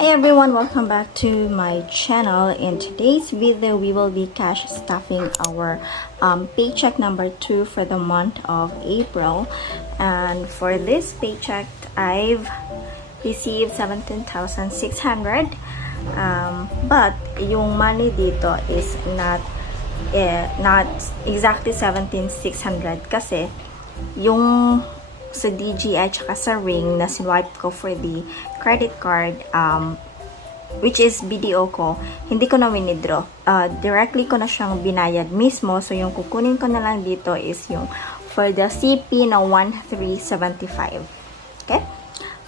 Hi everyone, welcome back to my channel. In today's video, we will be cash stuffing our paycheck number 2 for the month of April. And for this paycheck, I've received 17,600. But yung money dito is not exactly 17,600 kasi yung sa DGI tsaka sa ring na swipe ko for the credit card, which is BDO ko, hindi ko na winidraw. Directly ko na siyang binayad mismo. So, yung kukunin ko na lang dito is yung for the CP na 1,375. Okay?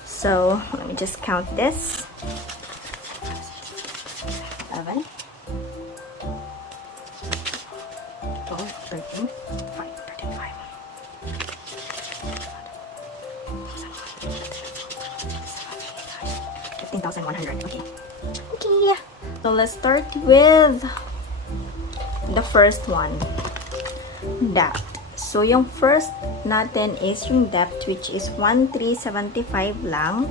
So, let me just count this. 11, 12, 13, 15,100. Okay. Okay. So let's start with the first one. Debt. So yung first natin is yung debt, which is 1,375 lang.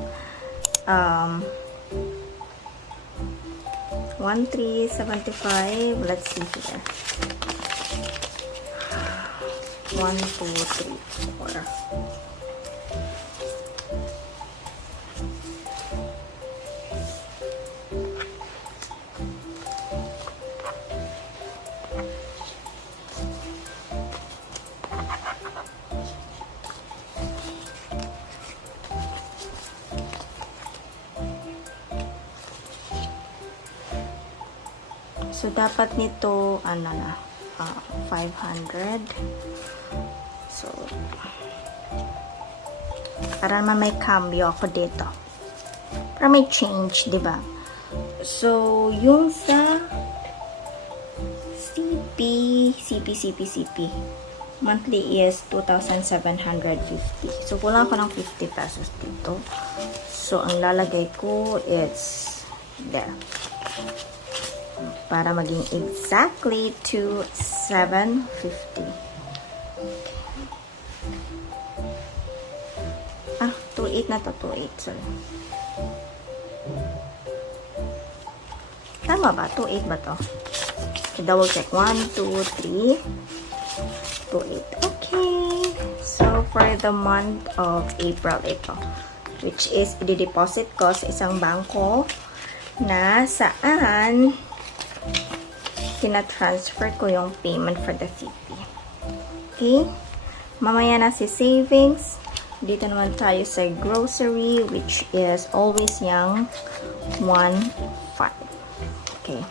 1,375. Let's see here. 1, 2, 3, 4. So, dapat nito, 500. So, para naman may cambio ako dito. Para may change, di ba? So, yung sa CP, monthly is 2,750. So, kulang ko ng 50 pesos dito. So, ang lalagay ko is there. Para maging exactly to 750. 2.8 na to. 2.8, sorry. Tama ba? 2.8 ba to? Okay, double check. 1, 2, 3. 2.8. Okay. So, for the month of April, ito. Which is, i-deposit ko sa isang bangko na saan tina-transfer ko yung payment for the CP. Okay? Mamaya na si savings. Dito naman tayo sa grocery, which is always yung 1.5. Okay.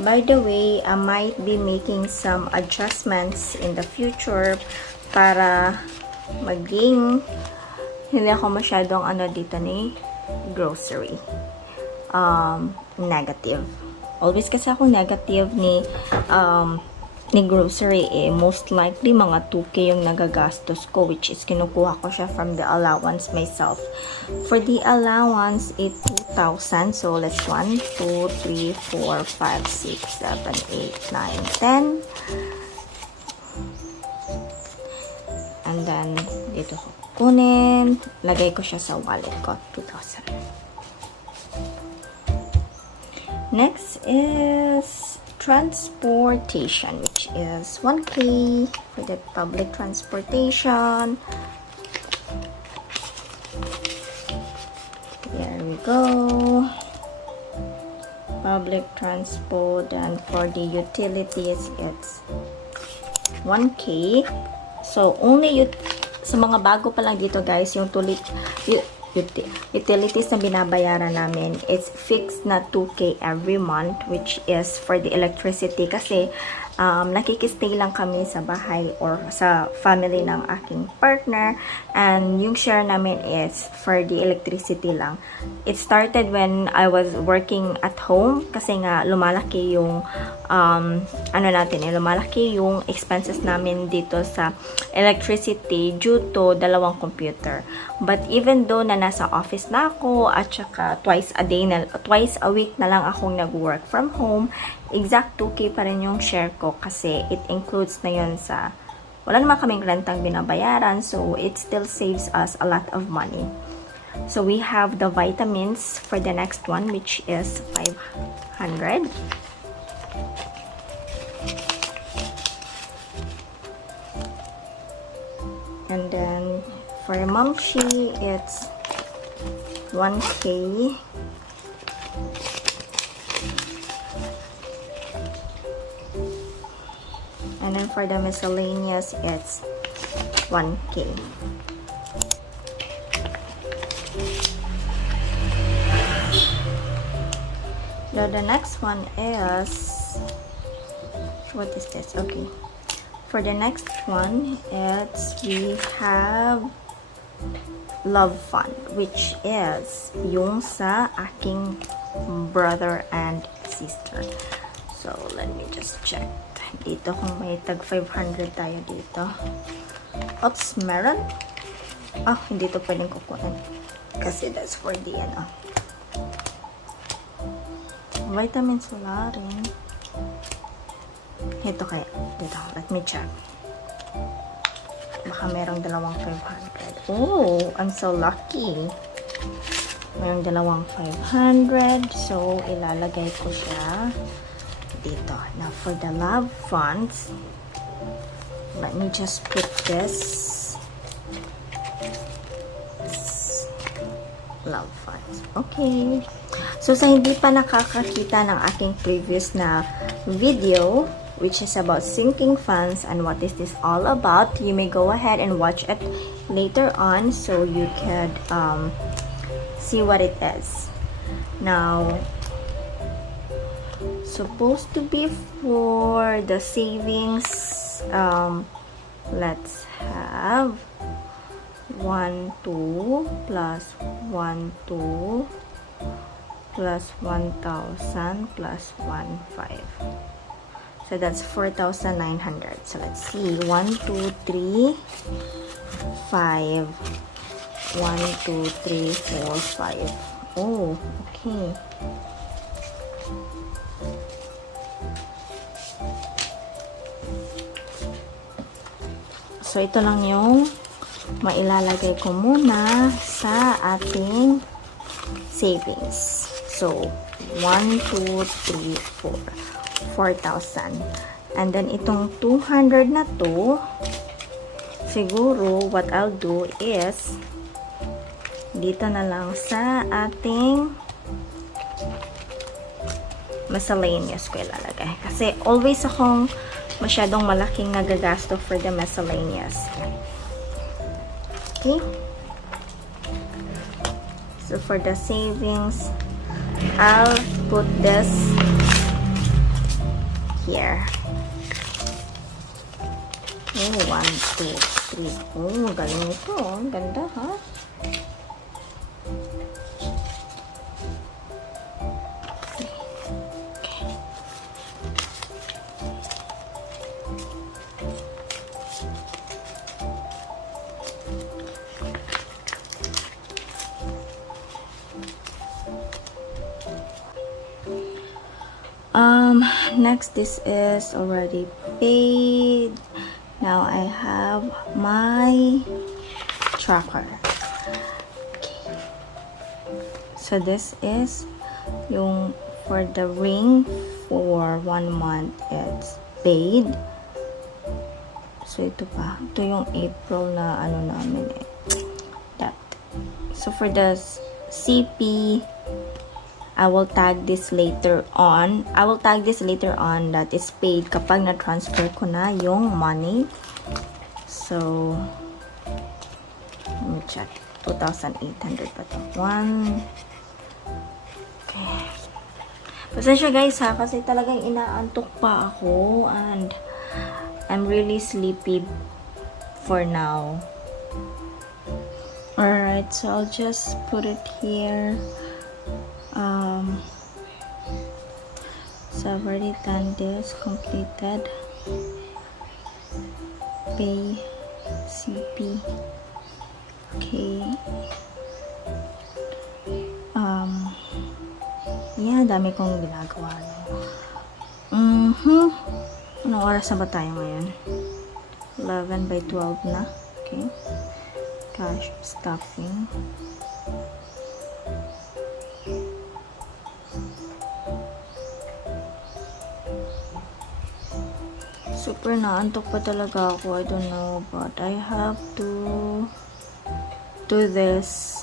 By the way, I might be making some adjustments in the future para maging hindi ako masyadong dito ni grocery. Negative. Always kasi ako negative ni grocery most likely mga 2K yung nagagastos ko, which is kinukuha ko siya from the allowance myself. For the allowance, 2,000. So, let's 1, 2, 3, 4, 5, 6, 7, 8, 9, 10. And then, dito ko kunin. Lagay ko siya sa wallet ko. 2,000. Next is transportation, which is 1K for the public transportation. There we go. Public transport, and for the utilities, it's 1K. So, only sa mga bago pa lang dito, guys, yung utilities na binabayaran namin, it's fixed na 2K every month, which is for the electricity kasi nakikistay lang kami sa bahay or sa family ng aking partner, and yung share namin is for the electricity lang. It started when I was working at home kasi nga lumalaki yung lumalaki yung expenses namin dito sa electricity due to dalawang computer. But even though na nasa office na ako at saka twice a week na lang akong nag-work from home, exact 2K pa rin yung share ko kasi it includes na yun sa wala naman kaming rentang binabayaran, so it still saves us a lot of money. So we have the vitamins for the next one, which is 500. And then for Momshi, it's 1K. And then for the miscellaneous, it's 1K. Now the next one is, what is this? Okay. For the next one, we have Love Fund, which is yung sa aking brother and sister. So, let me just check. Dito kung may tag 500 tayo dito. Oops, meron? Ah, hindi to pwedeng kukunin. Kasi that's for the, vitamins wala rin. Ito kaya. Dito. Let me check. Baka merong dalawang 500. Oh, I'm so lucky. Merong dalawang 500. So, ilalagay ko siya dito. Now, for the love funds, let me just put this. Love funds. Okay. So, sa hindi pa nakakakita ng aking previous na video, which is about sinking funds and what is this all about, you may go ahead and watch it later on so you could see what it is. Now, supposed to be for the savings, let's have 1, 2 plus 1, 2 plus 1,000 plus 1, 5. So that's 4,900. So let's see. 1, 2, 3, 5. 1, 2, 3, 4, 5. Oh, okay. So ito lang yung mailalagay ko muna sa ating savings. So 1, 2, 3, 4. 4,000. And then, itong 200 na to, siguro, what I'll do is, dito na lang sa ating miscellaneous ko ilalagay. Kasi, always akong masyadong malaking nagagasto for the miscellaneous. Okay? So, for the savings, I'll put this here. Oh, 1, 2, 3. Oh, galing ito. Ganda, ha? Okay. Next, this is already paid. Now I have my tracker. Okay. So this is yung for the ring for 1 month, it's paid. So ito pa, ito yung April na ano namin eh. That. So for the CP, I will tag this later on. I will tag this later on that is paid kapag na-transfer ko na yung money. So, let me check. 2,800 pa to. 1. Okay. Pasensya guys ha, kasi talagang inaantok pa ako and I'm really sleepy for now. Alright, so I'll just put it here. So I've already done this, completed. Pay CP. Okay. Yeah, dami kong ginagawa. Anong oras na ba tayo ngayon? 11 by 12 na. Okay. Cash stuffing. Super naantok pa talaga ako. I don't know, but I have to do this.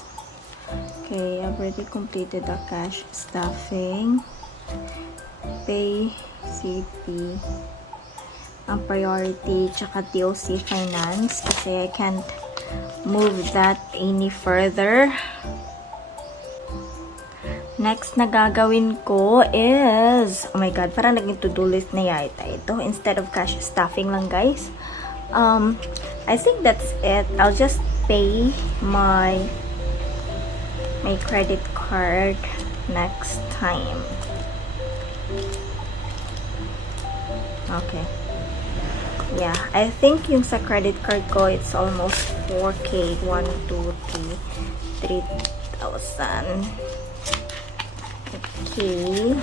Okay, I've already completed the cash stuffing. Pay CP ang priority, tsaka TOC finance kasi I can't move that any further. Next na gagawin ko is, oh my god, parang naging to-do list na yata ito instead of cash stuffing lang, guys. I think that's it. I'll just pay my credit card next time. Okay. Yeah, I think yung sa credit card ko, it's almost 4K. 1, 2, 3, 3,000. Okay.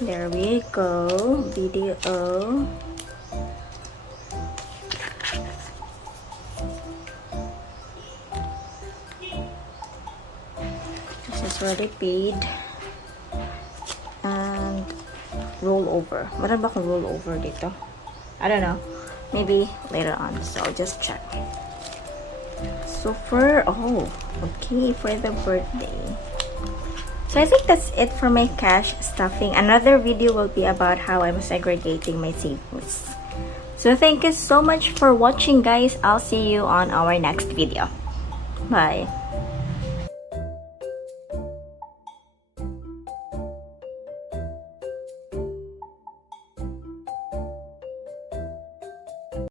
There we go. Video. This is already paid. And roll over. Meron ba akong roll over dito? I don't know. Maybe later on. So I'll just check. So for, oh, okay, for the birthday. So I think that's it for my cash stuffing. Another video will be about how I'm segregating my savings. So thank you so much for watching, guys. I'll see you on our next video. Bye.